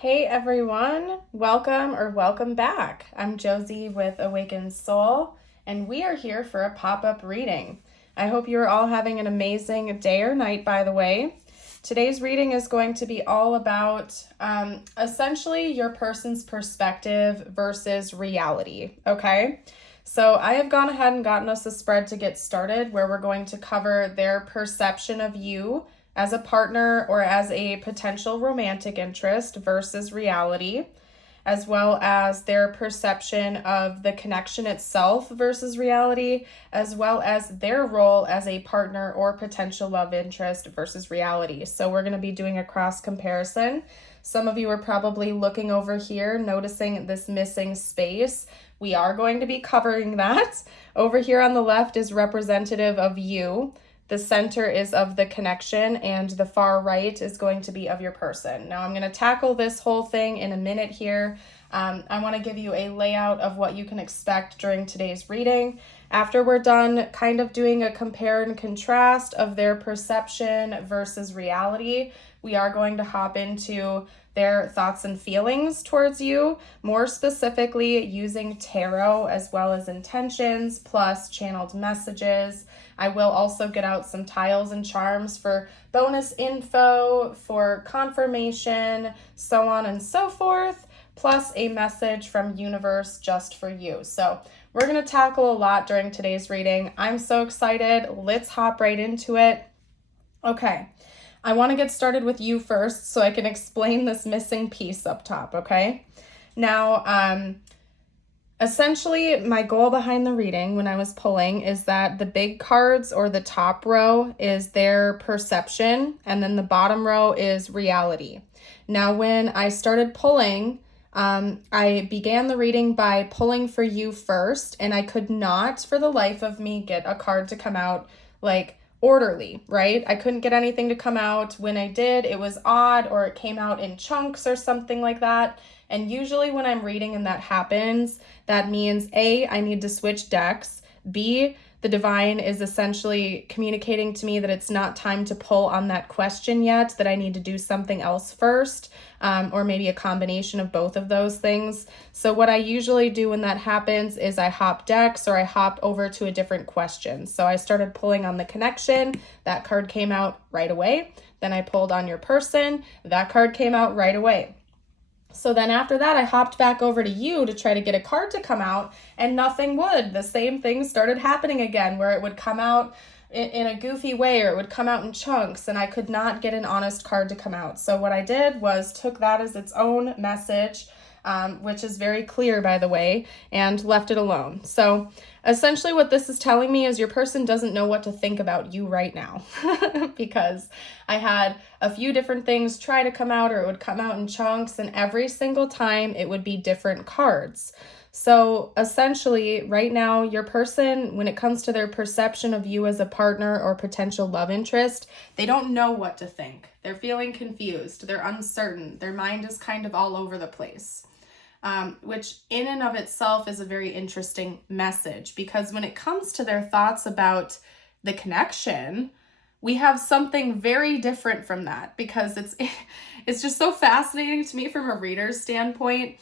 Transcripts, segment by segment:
Hey everyone, welcome back. I'm Josie with Awakened Soul, and we are here for a pop-up reading. I hope you're all having an amazing day or night, by the way. Today's reading is going to be all about essentially your person's perspective versus reality, okay? So I have gone ahead and gotten us a spread to get started where we're going to cover their perception of you as a partner or as a potential romantic interest versus reality, as well as their perception of the connection itself versus reality, as well as their role as a partner or potential love interest versus reality. So we're going to be doing a cross comparison. Some of you are probably looking over here, noticing this missing space. We are going to be covering that. Over here on the left is representative of you. The center is of the connection, and the far right is going to be of your person. Now I'm going to tackle this whole thing in a minute here. I want to give you a layout of what you can expect during today's reading. After we're done kind of doing a compare and contrast of their perception versus reality, we are going to hop into their thoughts and feelings towards you, more specifically using tarot as well as intentions plus channeled messages. I will also get out some tiles and charms for bonus info, for confirmation, so on and so forth, plus a message from universe just for you. So we're going to tackle a lot during today's reading. I'm so excited. Let's hop right into it. Okay, I want to get started with you first so I can explain this missing piece up top, okay? Now, essentially, my goal behind the reading when I was pulling is that the big cards or the top row is their perception, and then the bottom row is reality. Now, when I started pulling, I began the reading by pulling for you first, and I could not, for the life of me, get a card to come out like orderly, right? I couldn't get anything to come out. When I did, it was odd, or it came out in chunks or something like that. And usually when I'm reading and that happens, that means A, I need to switch decks. B, the divine is essentially communicating to me that it's not time to pull on that question yet, that I need to do something else first, or maybe a combination of both of those things. So what I usually do when that happens is I hop decks or I hop over to a different question. So I started pulling on the connection. That card came out right away. Then I pulled on your person. That card came out right away. So then after that, I hopped back over to you to try to get a card to come out, and nothing would. The same thing started happening again, where it would come out in a goofy way, or it would come out in chunks, and I could not get an honest card to come out. So what I did was took that as its own message, which is very clear, by the way, and left it alone. So essentially what this is telling me is your person doesn't know what to think about you right now because I had a few different things try to come out, or it would come out in chunks, and every single time it would be different cards. So essentially right now, your person, when it comes to their perception of you as a partner or potential love interest, they don't know what to think. They're feeling confused. They're uncertain. Their mind is kind of all over the place. Which in and of itself is a very interesting message, because when it comes to their thoughts about the connection, we have something very different from that, because it's just so fascinating to me from a reader's standpoint,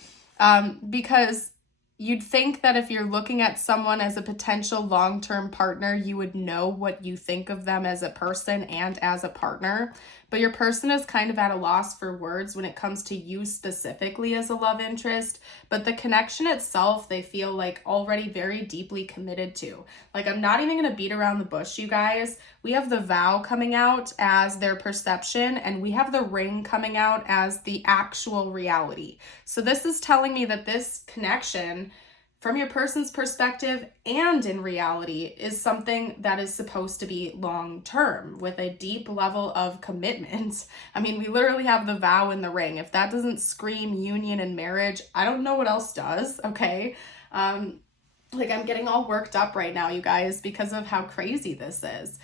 because you'd think that if you're looking at someone as a potential long-term partner, you would know what you think of them as a person and as a partner. But your person is kind of at a loss for words when it comes to you specifically as a love interest. But the connection itself, they feel like already very deeply committed to. Like, I'm not even going to beat around the bush, you guys. We have the vow coming out as their perception, and we have the ring coming out as the actual reality. So this is telling me that this connection, from your person's perspective and in reality, is something that is supposed to be long-term with a deep level of commitment. I mean, we literally have the vow in the ring. If that doesn't scream union and marriage, I don't know what else does, okay? Like, I'm getting all worked up right now, you guys, because of how crazy this is.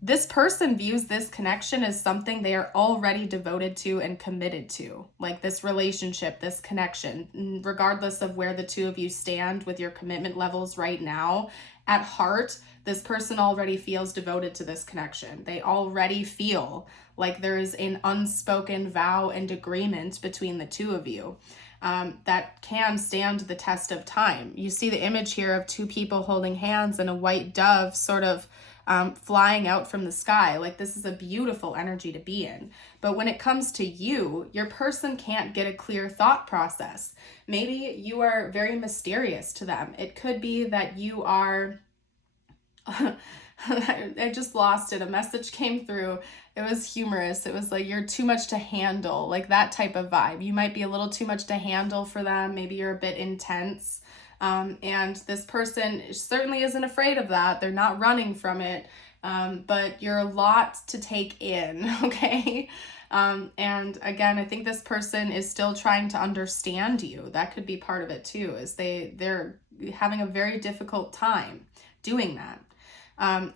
this person views this connection as something they are already devoted to and committed to. Like this relationship, this connection, regardless of where the two of you stand with your commitment levels right now, at heart, this person already feels devoted to this connection. They already feel like there is an unspoken vow and agreement between the two of you that can stand the test of time. You see the image here of two people holding hands and a white dove sort of flying out from the sky. Like this is a beautiful energy to be in. But when it comes to you, your person can't get a clear thought process. Maybe you are very mysterious to them. It could be that you are, I just lost it. A message came through. It was humorous. It was like, you're too much to handle, like that type of vibe. You might be a little too much to handle for them. Maybe you're a bit intense. And this person certainly isn't afraid of that. They're not running from it, but you're a lot to take in, okay? And again, I think this person is still trying to understand you. That could be part of it too, is they're having a very difficult time doing that.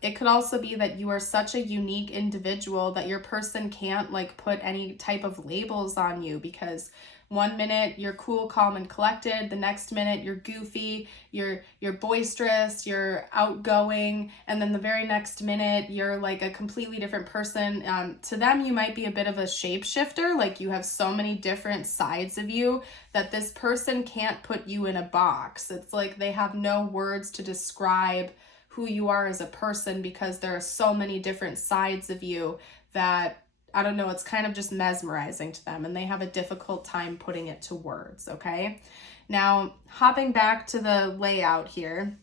It could also be that you are such a unique individual that your person can't like put any type of labels on you, because one minute you're cool, calm, and collected. The next minute you're goofy, you're boisterous, you're outgoing, and then the very next minute you're like a completely different person. To them, you might be a bit of a shapeshifter. Like you have so many different sides of you that this person can't put you in a box. It's like they have no words to describe who you are as a person, because there are so many different sides of you that, I don't know, it's kind of just mesmerizing to them, and they have a difficult time putting it to words, okay? Now, hopping back to the layout here,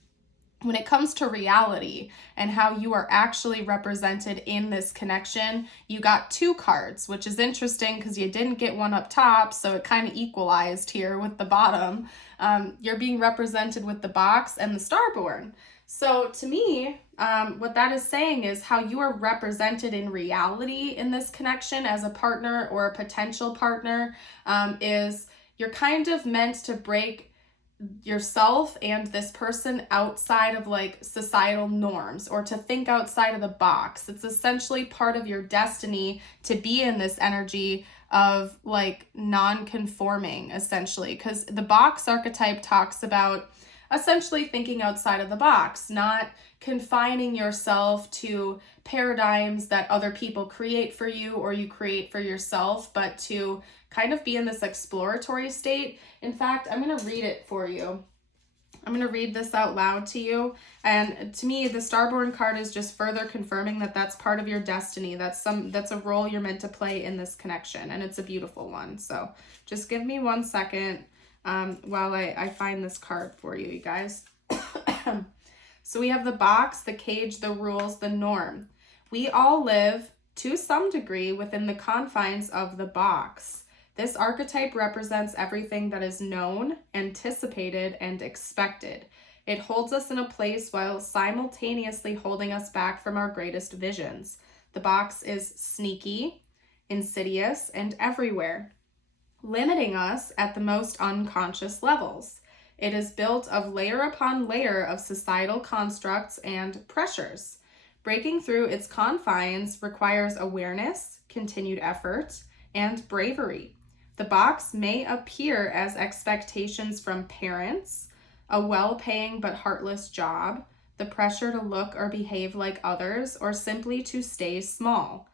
when it comes to reality and how you are actually represented in this connection, you got two cards, which is interesting because you didn't get one up top, so it kind of equalized here with the bottom. You're being represented with the box and the Starborn. So to me, what that is saying is how you are represented in reality in this connection as a partner or a potential partner, is you're kind of meant to break yourself and this person outside of like societal norms, or to think outside of the box. It's essentially part of your destiny to be in this energy of like non-conforming, essentially, because the box archetype talks about essentially thinking outside of the box, not confining yourself to paradigms that other people create for you or you create for yourself, but to kind of be in this exploratory state. In fact, I'm going to read it for you. I'm going to read this out loud to you. And to me, the Starborn card is just further confirming that that's part of your destiny. That's a role you're meant to play in this connection. And it's a beautiful one. So just give me 1 second while I find this card for you, you guys. So we have the box, the cage, the rules, the norm. We all live to some degree within the confines of the box. This archetype represents everything that is known, anticipated, and expected. It holds us in a place while simultaneously holding us back from our greatest visions. The box is sneaky, insidious, and everywhere, limiting us at the most unconscious levels. It is built of layer upon layer of societal constructs and pressures. Breaking through its confines requires awareness, continued effort, and bravery. The box may appear as expectations from parents, a well-paying but heartless job, the pressure to look or behave like others, or simply to stay small.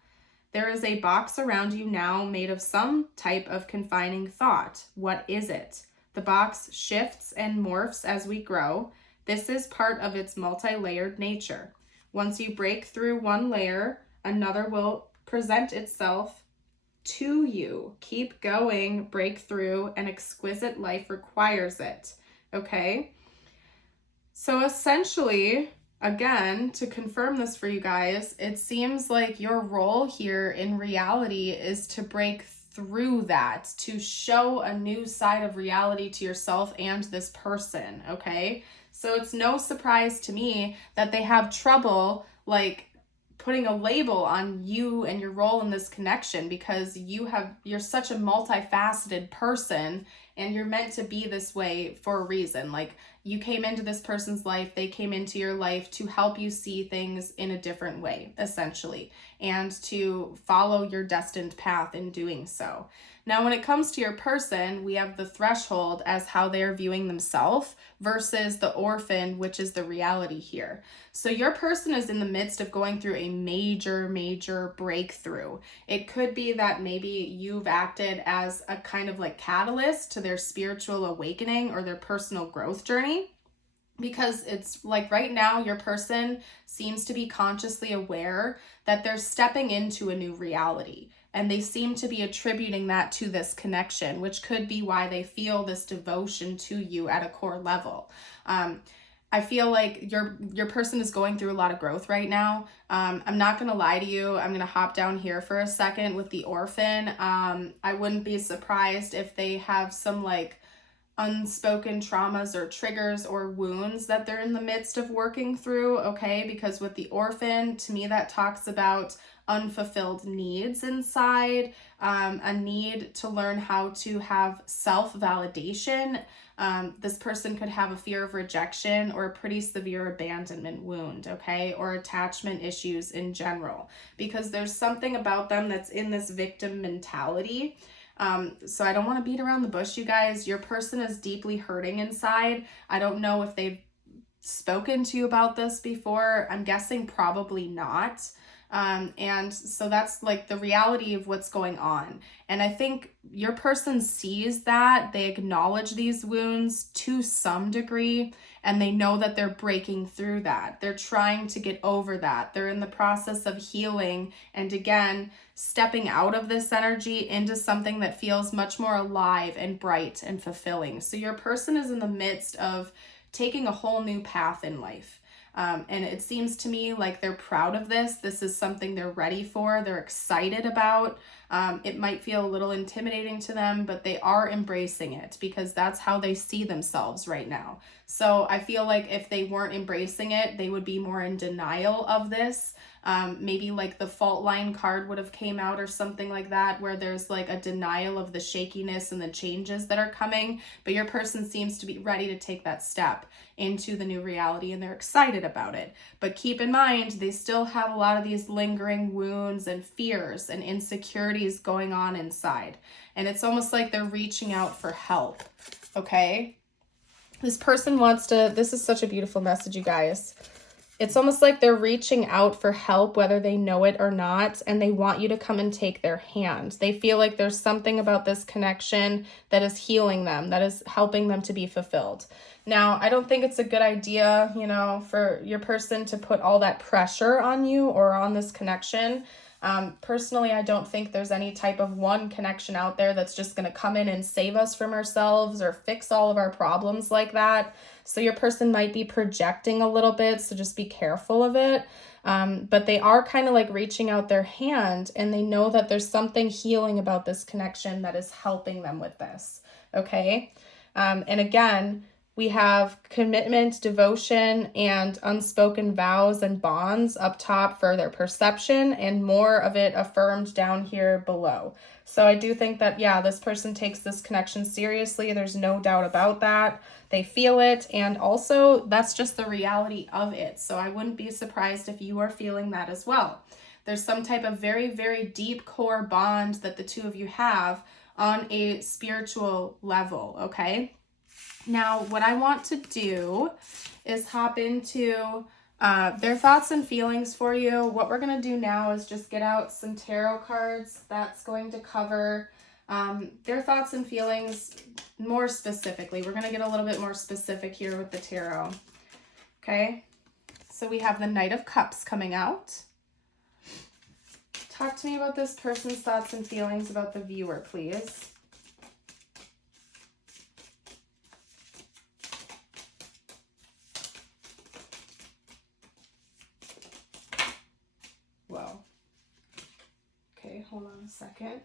There is a box around you now made of some type of confining thought. What is it? The box shifts and morphs as we grow. This is part of its multi-layered nature. Once you break through one layer, another will present itself to you. Keep going, break through, an exquisite life requires it. Okay? So essentially, again, to confirm this for you guys, it seems like your role here in reality is to break through that, to show a new side of reality to yourself and this person, okay? So it's no surprise to me that they have trouble like putting a label on you and your role in this connection, because you're such a multifaceted person, and you're meant to be this way for a reason. Like, you came into this person's life, they came into your life to help you see things in a different way, essentially, and to follow your destined path in doing so. Now, when it comes to your person, we have the threshold as how they are viewing themselves versus the orphan, which is the reality here. So your person is in the midst of going through a major breakthrough. It could be that maybe you've acted as a kind of like catalyst to their spiritual awakening or their personal growth journey. Because it's like right now, your person seems to be consciously aware that they're stepping into a new reality. And they seem to be attributing that to this connection, which could be why they feel this devotion to you at a core level. I feel like your person is going through a lot of growth right now. I'm not going to lie to you. I'm going to hop down here for a second with the orphan. I wouldn't be surprised if they have some like unspoken traumas or triggers or wounds that they're in the midst of working through, okay? Because with the orphan, to me, that talks about unfulfilled needs inside, a need to learn how to have self-validation. This person could have a fear of rejection or a pretty severe abandonment wound, okay? Or attachment issues in general, because there's something about them that's in this victim mentality. So I don't want to beat around the bush, you guys. Your person is deeply hurting inside. I don't know if they've spoken to you about this before. I'm guessing probably not. And so that's like the reality of what's going on. And I think your person sees that, they acknowledge these wounds to some degree, and they know that they're breaking through that. They're trying to get over that. They're in the process of healing. And again, stepping out of this energy into something that feels much more alive and bright and fulfilling. So your person is in the midst of taking a whole new path in life. And it seems to me like they're proud of this. This is something they're ready for. They're excited about. It might feel a little intimidating to them, but they are embracing it because that's how they see themselves right now. So I feel like if they weren't embracing it, they would be more in denial of this. Maybe like the fault line card would have came out or something like that, where there's like a denial of the shakiness and the changes that are coming, but your person seems to be ready to take that step into the new reality and they're excited about it. But keep in mind, they still have a lot of these lingering wounds and fears and insecurities going on inside. And it's almost like they're reaching out for help, okay? This person wants to, this is such a beautiful message, you guys. It's almost like they're reaching out for help, whether they know it or not, and they want you to come and take their hand. They feel like there's something about this connection that is healing them, that is helping them to be fulfilled. Now, I don't think it's a good idea, you know, for your person to put all that pressure on you or on this connection. Personally, I don't think there's any type of one connection out there that's just going to come in and save us from ourselves or fix all of our problems like that. So your person might be projecting a little bit, so just be careful of it. But they are kind of like reaching out their hand, and they know that there's something healing about this connection that is helping them with this, okay? And again, we have commitment, devotion, and unspoken vows and bonds up top for their perception, and more of it affirmed down here below. So I do think that, yeah, this person takes this connection seriously. There's no doubt about that. They feel it, and also that's just the reality of it. So I wouldn't be surprised if you are feeling that as well. There's some type of very, very deep core bond that the two of you have on a spiritual level, okay? Now, what I want to do is hop into their thoughts and feelings for you. What we're going to do now is just get out some tarot cards. That's going to cover their thoughts and feelings more specifically. We're going to get a little bit more specific here with the tarot. Okay, so we have the Knight of Cups coming out. Talk to me about this person's thoughts and feelings about the viewer, please. Whoa. Okay, hold on a second.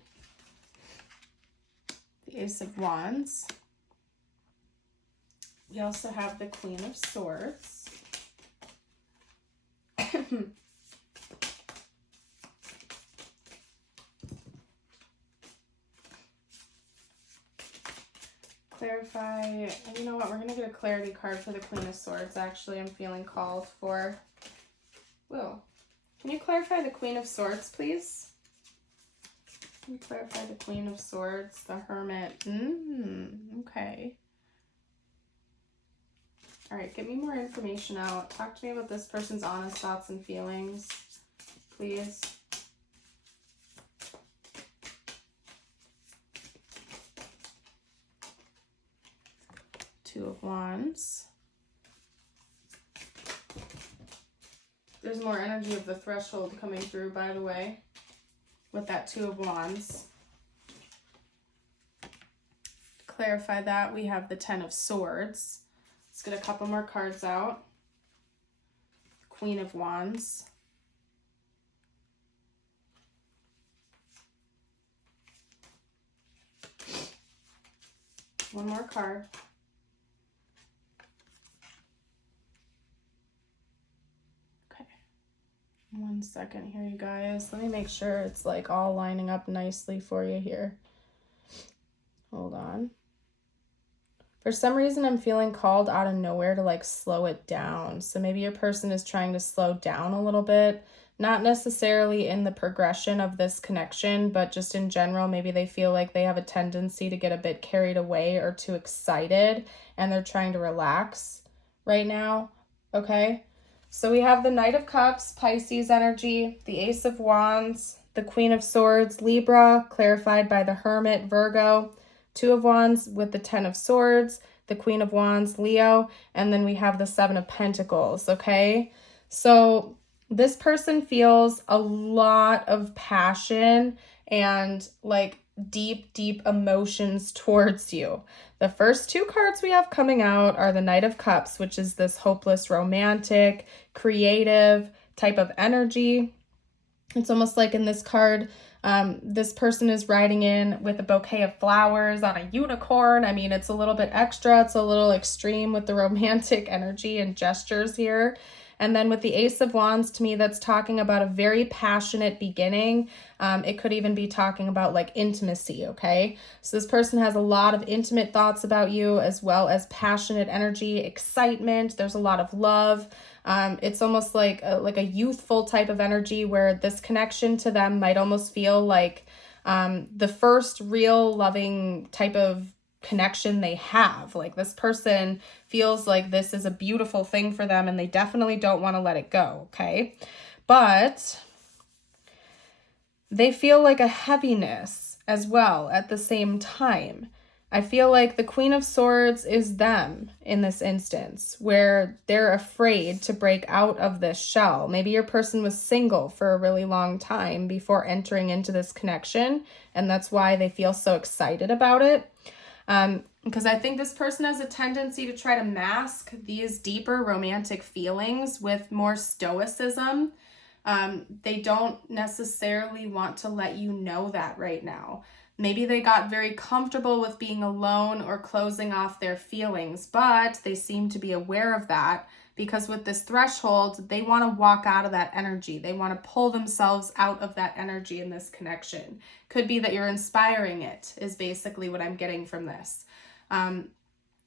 The Ace of Wands. We also have the Queen of Swords. Clarify. You know what? We're going to get a clarity card for the Queen of Swords. Actually, I'm feeling called for. Whoa. Can you clarify the Queen of Swords, please? Can you clarify the Queen of Swords, the Hermit? Okay. All right, get me more information out. Talk to me about this person's honest thoughts and feelings, please. Two of Wands. There's more energy of the threshold coming through, by the way, with that Two of Wands. To clarify that, we have the Ten of Swords. Let's get a couple more cards out. Queen of Wands. One more card. Okay. 1 second here, you guys. Let me make sure it's like all lining up nicely for you here. Hold on. For some reason, I'm feeling called out of nowhere to like slow it down. So maybe your person is trying to slow down a little bit, not necessarily in the progression of this connection, but just in general, maybe they feel like they have a tendency to get a bit carried away or too excited and they're trying to relax right now. Okay. So we have the Knight of Cups, Pisces energy, the Ace of Wands, the Queen of Swords, Libra, clarified by the Hermit, Virgo, Two of Wands with the Ten of Swords, the Queen of Wands, Leo, and then we have the Seven of Pentacles, okay? So this person feels a lot of passion and like deep, deep emotions towards you. The first two cards we have coming out are the Knight of Cups, which is this hopeless, romantic, creative type of energy. It's almost like in this card, this person is riding in with a bouquet of flowers on a unicorn. I mean, it's a little bit extra. It's a little extreme with the romantic energy and gestures here. And then with the Ace of Wands, to me, that's talking about a very passionate beginning. It could even be talking about like intimacy, okay? So this person has a lot of intimate thoughts about you as well as passionate energy, excitement. There's a lot of love. It's almost like a youthful type of energy where this connection to them might almost feel like the first real loving type of connection they have. Like this person feels like this is a beautiful thing for them and they definitely don't want to let it go, okay? But they feel like a heaviness as well at the same time. I feel like the Queen of Swords is them in this instance, where they're afraid to break out of this shell. Maybe your person was single for a really long time before entering into this connection, and that's why they feel so excited about it. Because I think this person has a tendency to try to mask these deeper romantic feelings with more stoicism. They don't necessarily want to let you know that right now. Maybe they got very comfortable with being alone or closing off their feelings, but they seem to be aware of that because with this threshold, they want to walk out of that energy. They want to pull themselves out of that energy in this connection. Could be that you're inspiring it, is basically what I'm getting from this. I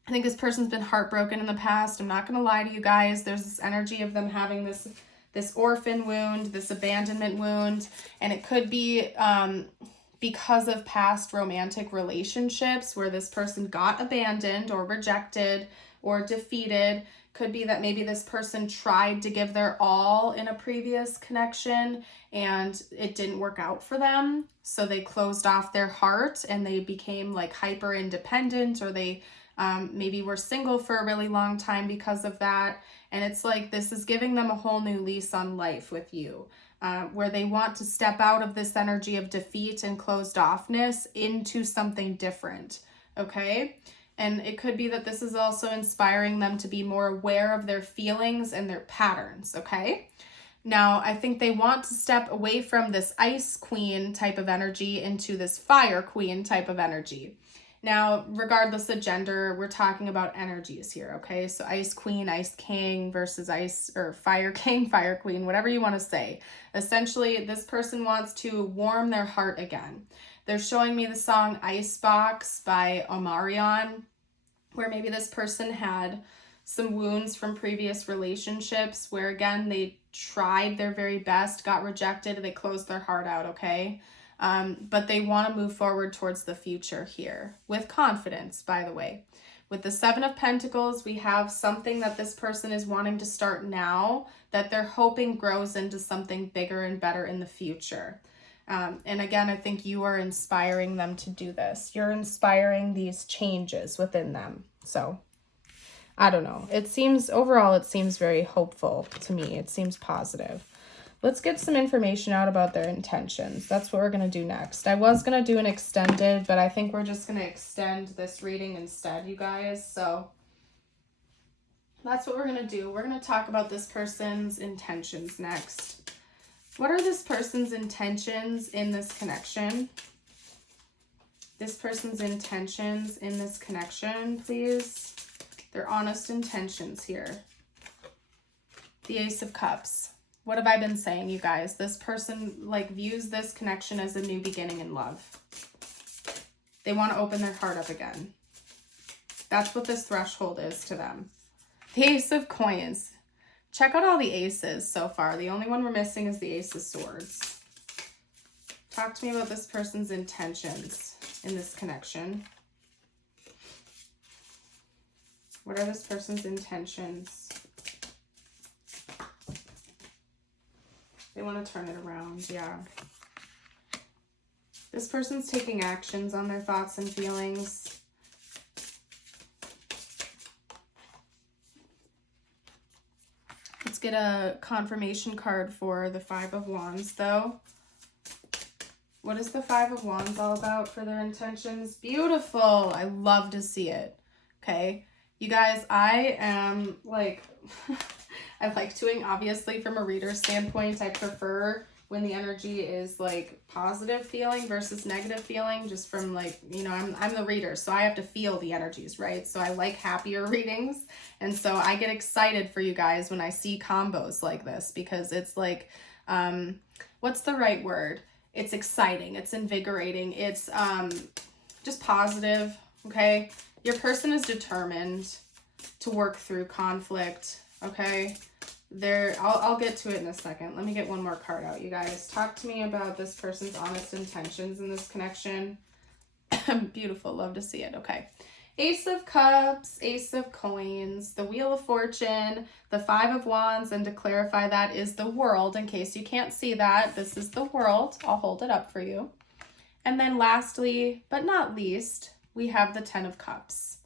think this person's been heartbroken in the past. I'm not going to lie to you guys. There's this energy of them having this orphan wound, this abandonment wound, and it could be because of past romantic relationships where this person got abandoned or rejected or defeated. Could be that maybe this person tried to give their all in a previous connection and it didn't work out for them. So they closed off their heart and they became like hyper independent, or they maybe were single for a really long time because of that. And it's like this is giving them a whole new lease on life with you. Where they want to step out of this energy of defeat and closed offness into something different, okay? And it could be that this is also inspiring them to be more aware of their feelings and their patterns, okay? Now, I think they want to step away from this Ice Queen type of energy into this Fire Queen type of energy. Now, regardless of gender, we're talking about energies here, okay? So Ice Queen, Ice King versus Ice or Fire King, Fire Queen, whatever you want to say. Essentially, this person wants to warm their heart again. They're showing me the song Icebox by Omarion. where maybe this person had some wounds from previous relationships where, again, they tried their very best, got rejected, they closed their heart out, okay? But they want to move forward towards the future here with confidence, by the way. With the Seven of Pentacles, we have something that this person is wanting to start now that they're hoping grows into something bigger and better in the future. And again, I think you are inspiring them to do this. You're inspiring these changes within them. So I don't know. Overall, it seems very hopeful to me. It seems positive. Let's get some information out about their intentions. That's what we're going to do next. I was going to do an extended, but I think we're just going to extend this reading instead, you guys. So that's what we're going to do. We're going to talk about this person's intentions next. What are this person's intentions in this connection? This person's intentions in this connection, please. Their honest intentions here. The Ace of Cups. What have I been saying, you guys? This person views this connection as a new beginning in love. They want to open their heart up again. That's what this threshold is to them. The Ace of Coins. Check out all the aces so far. The only one we're missing is the Ace of Swords. Talk to me about this person's intentions in this connection. What are this person's intentions? They want to turn it around, yeah. This person's taking actions on their thoughts and feelings. Let's get a confirmation card for the Five of Wands, though. What is the Five of Wands all about for their intentions? Beautiful. I love to see it. Okay. You guys, I am I like doing, obviously, from a reader standpoint, I prefer when the energy is positive feeling versus negative feeling, just from I'm the reader, so I have to feel the energies, right? So I like happier readings. And so I get excited for you guys when I see combos like this, because it's what's the right word? It's exciting. It's invigorating. It's just positive. Okay. Your person is determined to work through conflict, okay? I'll get to it in a second. Let me get one more card out, you guys. Talk to me about this person's honest intentions in this connection. Beautiful. Love to see it. Okay. Ace of Cups, Ace of Coins, the Wheel of Fortune, the Five of Wands, and to clarify, that is the World. In case you can't see that, this is the World. I'll hold it up for you. And then lastly, but not least, we have the Ten of Cups.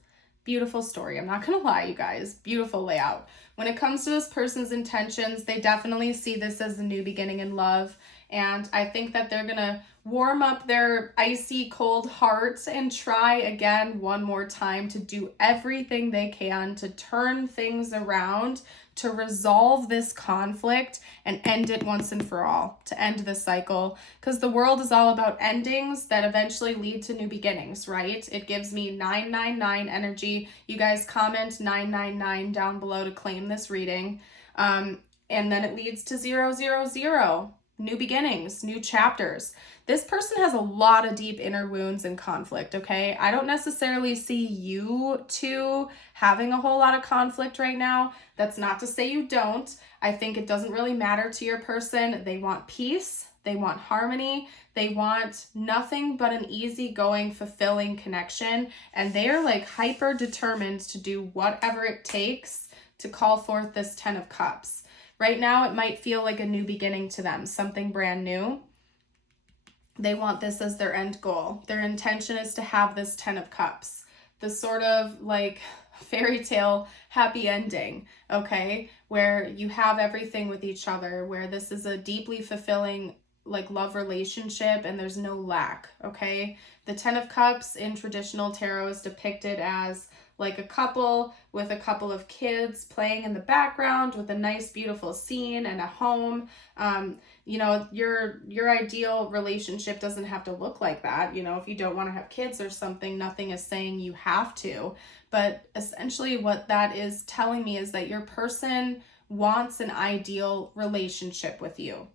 Beautiful story. I'm not going to lie, you guys. Beautiful layout. When it comes to this person's intentions, they definitely see this as a new beginning in love. And I think that they're going to warm up their icy cold hearts and try again one more time to do everything they can to turn things around, to resolve this conflict and end it once and for all, to end the cycle. Because the world is all about endings that eventually lead to new beginnings, right? It gives me 999 energy. You guys comment 999 down below to claim this reading. And then it leads to 000. New beginnings, new chapters. This person has a lot of deep inner wounds and conflict, okay? I don't necessarily see you two having a whole lot of conflict right now. That's not to say you don't. I think it doesn't really matter to your person. They want peace. They want harmony. They want nothing but an easygoing, fulfilling connection. And they are hyper determined to do whatever it takes to call forth this Ten of Cups. Right now, it might feel like a new beginning to them, something brand new. They want this as their end goal. Their intention is to have this Ten of Cups, the sort of fairy tale happy ending, okay? Where you have everything with each other, where this is a deeply fulfilling love relationship and there's no lack, okay? The Ten of Cups in traditional tarot is depicted as a couple with a couple of kids playing in the background with a nice beautiful scene and a home. Your ideal relationship doesn't have to look like that. If you don't want to have kids or something, nothing is saying you have to. But essentially what that is telling me is that your person wants an ideal relationship with you.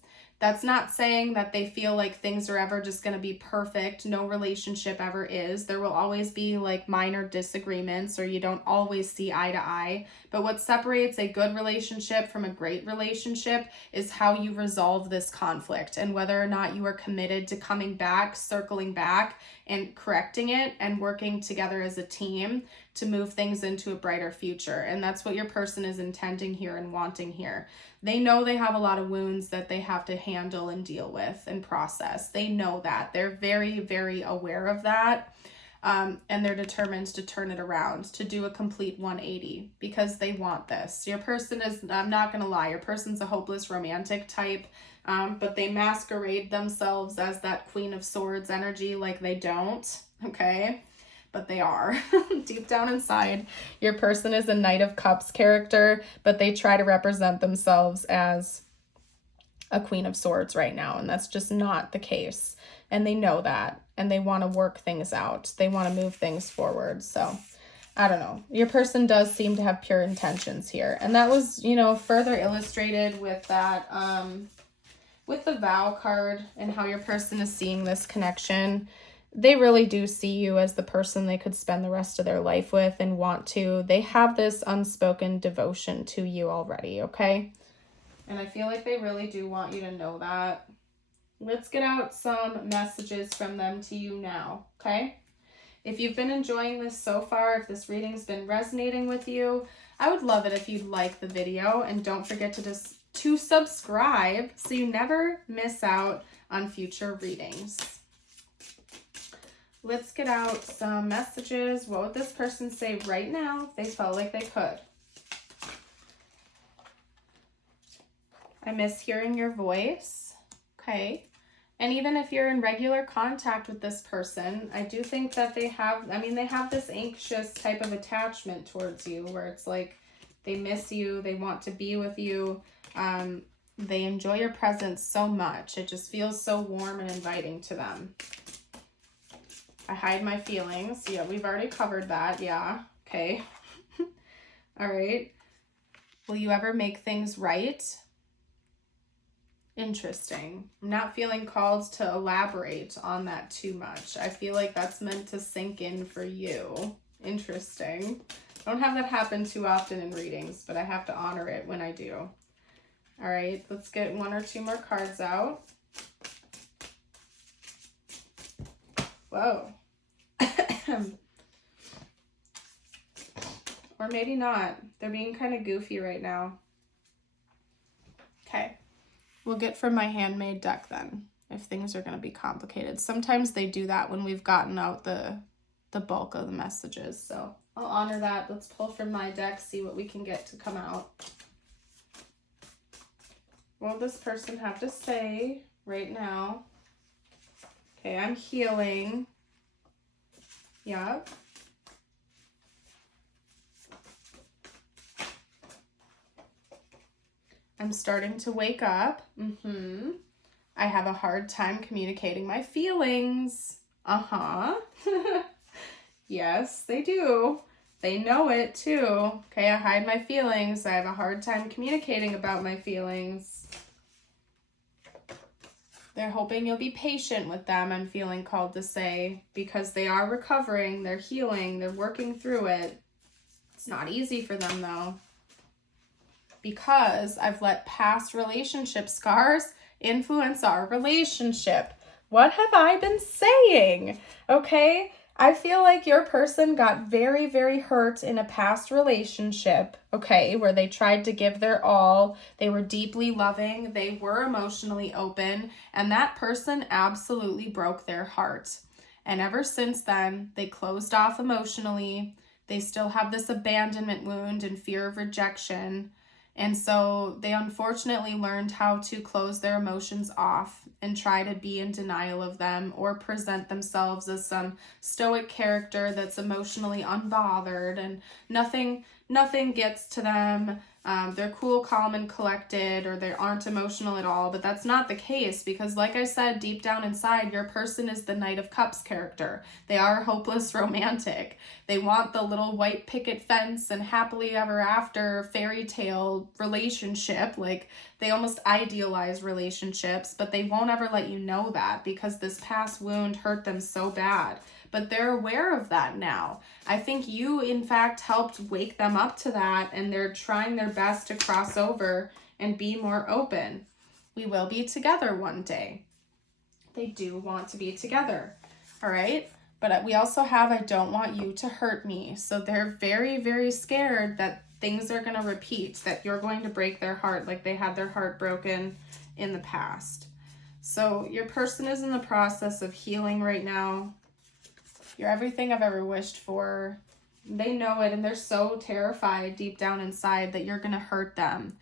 That's not saying that they feel like things are ever just going to be perfect. No relationship ever is. There will always be like minor disagreements, or you don't always see eye to eye. But what separates a good relationship from a great relationship is how you resolve this conflict, and whether or not you are committed to coming back, circling back, and correcting it, and working together as a team to move things into a brighter future. And that's what your person is intending here and wanting here. They know they have a lot of wounds that they have to handle and deal with and process. They know that. They're very, very aware of that. And they're determined to turn it around, to do a complete 180, because they want this. Your person is, I'm not going to lie, your person's a hopeless romantic type, but they masquerade themselves as that Queen of Swords energy like they don't, okay? But they are. Deep down inside, your person is a Knight of Cups character, but they try to represent themselves as a Queen of Swords right now, and that's just not the case. And they know that, and they want to work things out. They want to move things forward. So, I don't know. Your person does seem to have pure intentions here. And that was, you know, further illustrated with that, with the vow card and how your person is seeing this connection. They really do see you as the person they could spend the rest of their life with and want to. They have this unspoken devotion to you already, okay? And I feel like they really do want you to know that. Let's get out some messages from them to you now, okay? If you've been enjoying this so far, if this reading's been resonating with you, I would love it if you'd like the video, and don't forget to subscribe so you never miss out on future readings. Let's get out some messages. What would this person say right now if they felt like they could? I miss hearing your voice. Okay. And even if you're in regular contact with this person, I do think that they have this anxious type of attachment towards you, where it's like they miss you, they want to be with you, they enjoy your presence so much. It just feels so warm and inviting to them. I hide my feelings. Yeah, we've already covered that. Yeah. Okay. All right. Will you ever make things right? Interesting. I'm not feeling called to elaborate on that too much. I feel like that's meant to sink in for you. Interesting. I don't have that happen too often in readings, but I have to honor it when I do. All right. Let's get one or two more cards out. Whoa. Or maybe not. They're being kind of goofy right now. Okay. We'll get from my handmade deck then, if things are going to be complicated. Sometimes they do that when we've gotten out the bulk of the messages. So I'll honor that. Let's pull from my deck, see what we can get to come out. What will this person have to say right now? Okay, I'm healing. Yep. I'm starting to wake up. I have a hard time communicating my feelings. Yes, they do. They know it too. Okay, I hide my feelings. I have a hard time communicating about my feelings. They're hoping you'll be patient with them, I'm feeling called to say, because they are recovering, they're healing, they're working through it. It's not easy for them though, because I've let past relationship scars influence our relationship. What have I been saying? Okay, I feel like your person got very, very hurt in a past relationship, okay, where they tried to give their all, they were deeply loving, they were emotionally open, and that person absolutely broke their heart. And ever since then, they closed off emotionally. They still have this abandonment wound and fear of rejection. And so they unfortunately learned how to close their emotions off and try to be in denial of them, or present themselves as some stoic character that's emotionally unbothered and nothing gets to them. They're cool, calm, and collected, or they aren't emotional at all, but that's not the case because, like I said, deep down inside, your person is the Knight of Cups character. They are hopeless romantic. They want the little white picket fence and happily ever after fairy tale relationship. Like, they almost idealize relationships, but they won't ever let you know that because this past wound hurt them so bad. But they're aware of that now. I think you, in fact, helped wake them up to that, and they're trying their best to cross over and be more open. We will be together one day. They do want to be together, all right? But we also have, I don't want you to hurt me. So they're very, very scared that things are going to repeat, that you're going to break their heart like they had their heart broken in the past. So your person is in the process of healing right now. You're everything I've ever wished for. They know it, and they're so terrified deep down inside that you're going to hurt them.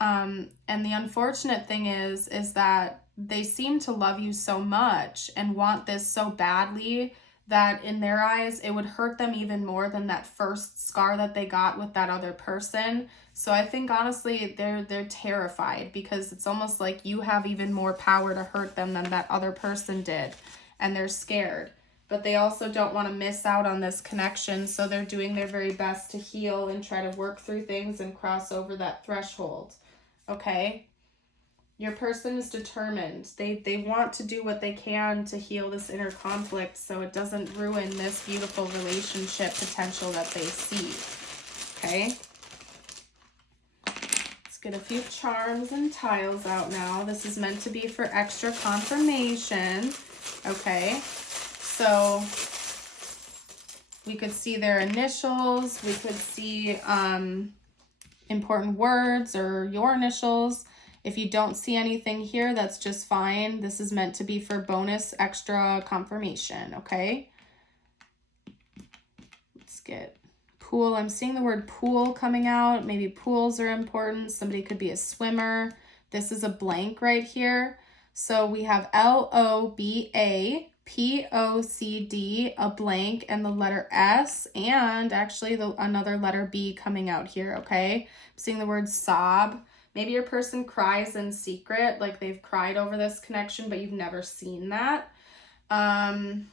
And the unfortunate thing is that they seem to love you so much and want this so badly that in their eyes, it would hurt them even more than that first scar that they got with that other person. So I think, honestly, they're terrified because it's almost like you have even more power to hurt them than that other person did, and they're scared. But they also don't want to miss out on this connection, so they're doing their very best to heal and try to work through things and cross over that threshold, okay? Your person is determined. They want to do what they can to heal this inner conflict so it doesn't ruin this beautiful relationship potential that they see, okay? Let's get a few charms and tiles out now. This is meant to be for extra confirmation, okay? So we could see their initials, we could see important words or your initials. If you don't see anything here, that's just fine. This is meant to be for bonus extra confirmation, okay? Let's get pool. I'm seeing the word pool coming out. Maybe pools are important. Somebody could be a swimmer. This is a blank right here. So we have LOBA. POCD, a blank, and the letter S, and actually another letter B coming out here, okay? I'm seeing the word sob. Maybe your person cries in secret, like they've cried over this connection, but you've never seen that. I'm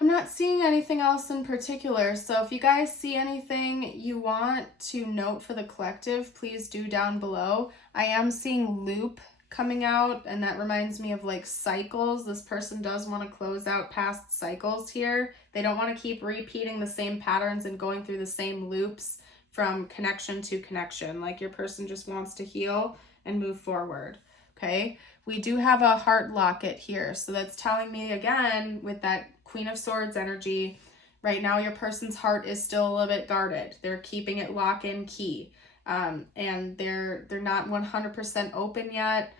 not seeing anything else in particular, so if you guys see anything you want to note for the collective, please do down below. I am seeing loop coming out, and that reminds me of like cycles. This person does want to close out past cycles here. They don't want to keep repeating the same patterns and going through the same loops from connection to connection. Like your person just wants to heal and move forward, okay? We do have a heart locket here, so that's telling me again with that Queen of Swords energy, right now your person's heart is still a little bit guarded. They're keeping it lock and key. And they're not 100% open yet.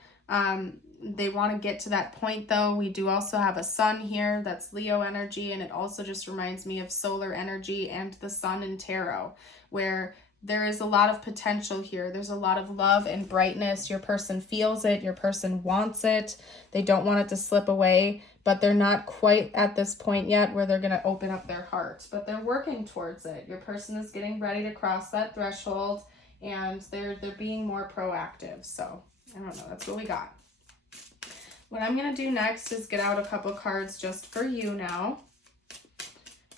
They want to get to that point though. We do also have a sun here, that's Leo energy, and it also just reminds me of solar energy and the sun in tarot, where there is a lot of potential here. There's a lot of love and brightness. Your person feels it, your person wants it. They don't want it to slip away, but they're not quite at this point yet where they're going to open up their heart, but they're working towards it. Your person is getting ready to cross that threshold, and they're being more proactive. So I don't know, that's what we got. What I'm going to do next is get out a couple cards just for you now.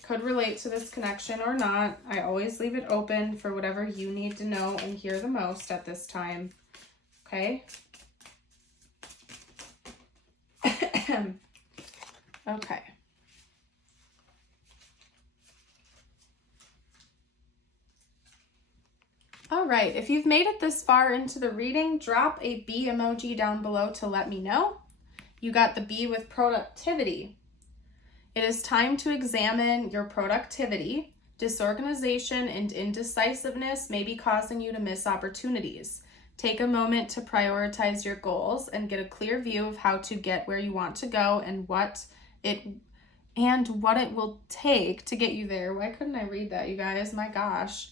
Could relate to this connection or not. I always leave it open for whatever you need to know and hear the most at this time. Okay? Okay. All right, if you've made it this far into the reading, drop a B emoji down below to let me know. You got the B with productivity. It is time to examine your productivity. Disorganization and indecisiveness may be causing you to miss opportunities. Take a moment to prioritize your goals and get a clear view of how to get where you want to go and what it will take to get you there. Why couldn't I read that, you guys? My gosh.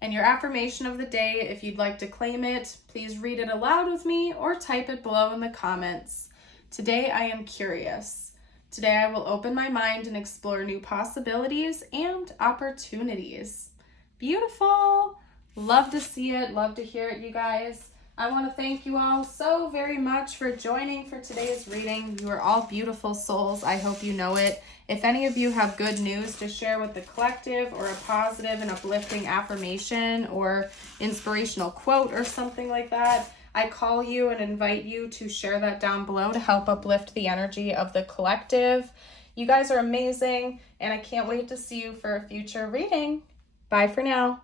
And your affirmation of the day, if you'd like to claim it, please read it aloud with me or type it below in the comments. Today I am curious. Today I will open my mind and explore new possibilities and opportunities. Beautiful. Love to see it. Love to hear it, you guys. I want to thank you all so very much for joining for today's reading. You are all beautiful souls. I hope you know it. If any of you have good news to share with the collective, or a positive and uplifting affirmation or inspirational quote or something like that, I call you and invite you to share that down below to help uplift the energy of the collective. You guys are amazing, and I can't wait to see you for a future reading. Bye for now.